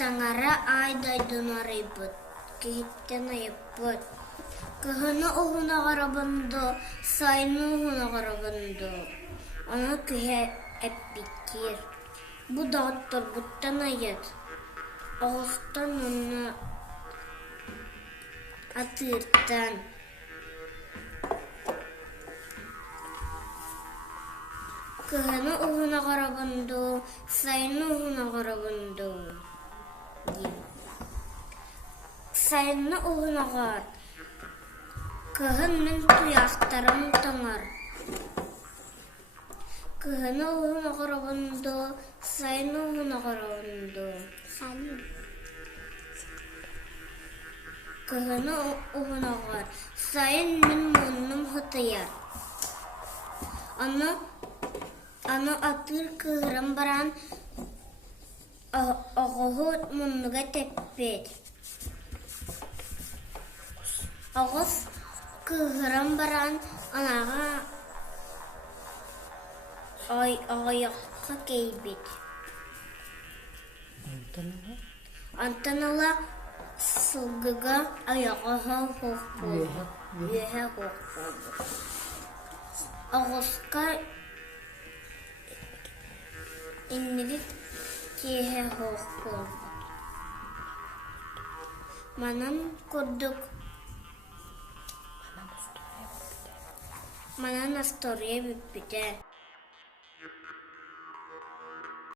Таңара айдайдын арайбыт, кехиттен айыппыт. Кыхыны уғына ғарабынды, сайны уғына ғарабынды. Аны көйе әппеттер. Бұ дағыттыр бұттан айыт. Оғыстан оны Атыыртан. Кыхыны уғына ғарабынды, сайны уғына ғарабынды. Сайны уғына ғар. Кыхын мен туяқтарым таңар. Кыхыны уғына ғарабынды, сайны уғына ғарабынды. Кыхыны уғына ғар. Сайын мен мұнным хытыяр. Аны Атыыр кыгырым баран оҕоһу муннуга теппет. Оҕус кыгырым баран анага оҕойохқа кейбит. Антанала сылгыга аяғаһа хоқ болду. Үйеһе хоқ болду. Оҕуска иннигит киэһэ хоох болбут. Манан курдук. Манан астория бүппүтэ.